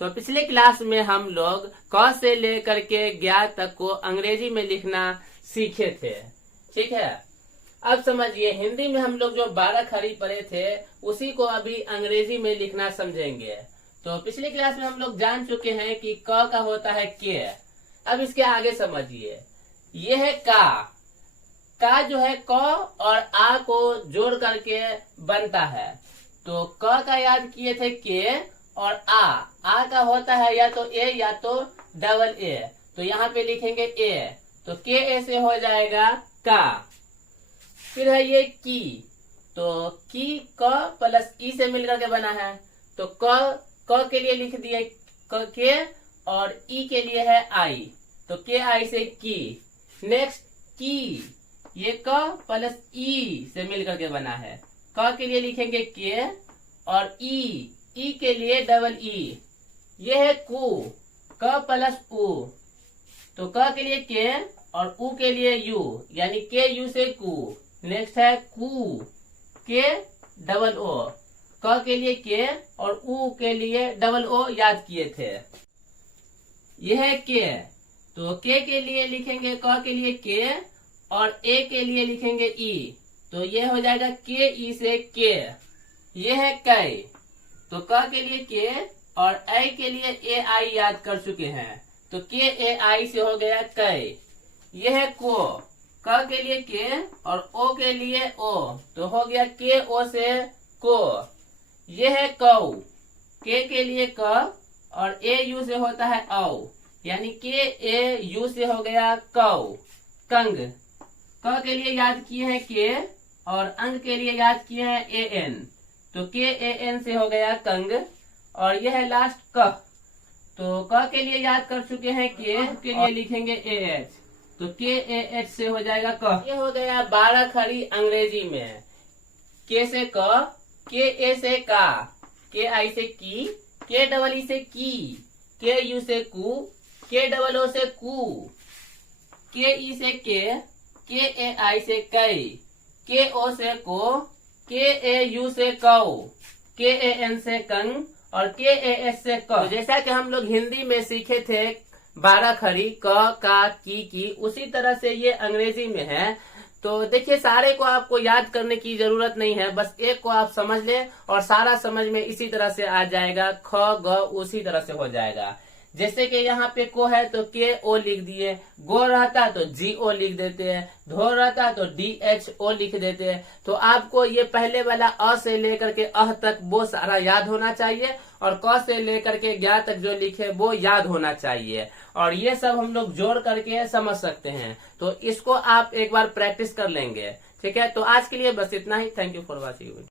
तो पिछले क्लास में हम लोग क से लेकर के ज्ञ तक को अंग्रेजी में लिखना सीखे थे। ठीक है, अब समझिए हिंदी में हम लोग जो 12 खड़ी पढ़े थे उसी को अभी अंग्रेजी में लिखना समझेंगे। तो पिछले क्लास में हम लोग जान चुके हैं कि क का होता है के। अब इसके आगे समझिए, ये है का जो है क और आ को जोड़ करके बनता है। तो क का याद किए थे के और आ का होता है या तो ए या तो डबल ए। तो यहाँ पे लिखेंगे ए, तो के ए से हो जाएगा का। फिर है ये की, तो की क प्लस ई से मिलकर के बना है। तो क के लिए लिख दिए के और ई के लिए है आई, तो के आई से की। नेक्स्ट की, ये क प्लस ई से मिलकर के बना है। क के लिए लिखेंगे के और ई के लिए डबल ई। ये है कु, क प्लस उ, तो क के लिए के और उ के लिए यू, यानी के यू से कु। नेक्स्ट है कु, के डबल ओ, क के लिए के और उ के लिए डबल ओ याद किए थे। यह है के, तो के लिए लिखेंगे क के लिए के और ए के लिए लिखेंगे ई, तो ये हो जाएगा के ई से के। ये है कै, तो क के लिए के और आई के लिए ए आई याद कर चुके हैं, तो के ए आई से हो गया कै। ये है को, क के लिए के और ओ के लिए ओ, तो हो गया के ओ से को। ये है कौ, के लिए क और ए यू से होता है औ, यानी के ए यू से हो गया कौ। कंग, क के लिए याद किए हैं के और अंग के लिए याद किए हैं ए एन, तो के ए एन से हो गया कंग। और यह है लास्ट क, तो क के लिए याद कर चुके हैं के लिए लिखेंगे ए एच, तो के ए एच से हो जाएगा क। ये हो गया 12 खड़ी अंग्रेजी में। के से क, के ए से का, के आई से की, के डबल ई से की, के यू से कु, के डबल ओ से कु, के ई से के ए आई से कै, के ओ से को, के ए यू से कौ, के ए एन से कंग और के ए एस से क। तो जैसा कि हम लोग हिंदी में सीखे थे 12 खड़ी क का की, उसी तरह से ये अंग्रेजी में है। तो देखिए सारे को आपको याद करने की जरूरत नहीं है, बस एक को आप समझ लें और सारा समझ में इसी तरह से आ जाएगा। ख ग उसी तरह से हो जाएगा। जैसे कि यहाँ पे को है तो के ओ लिख दिए, गो रहता तो जी ओ लिख देते हैं, धो रहता तो डी एच ओ लिख देते हैं। तो आपको ये पहले वाला अ से लेकर के अह तक वो सारा याद होना चाहिए और क से लेकर के ज्ञ तक जो लिखे वो याद होना चाहिए। और ये सब हम लोग जोड़ करके समझ सकते हैं, तो इसको आप एक बार प्रैक्टिस कर लेंगे। ठीक है, तो आज के लिए बस इतना ही। Thank you for watching.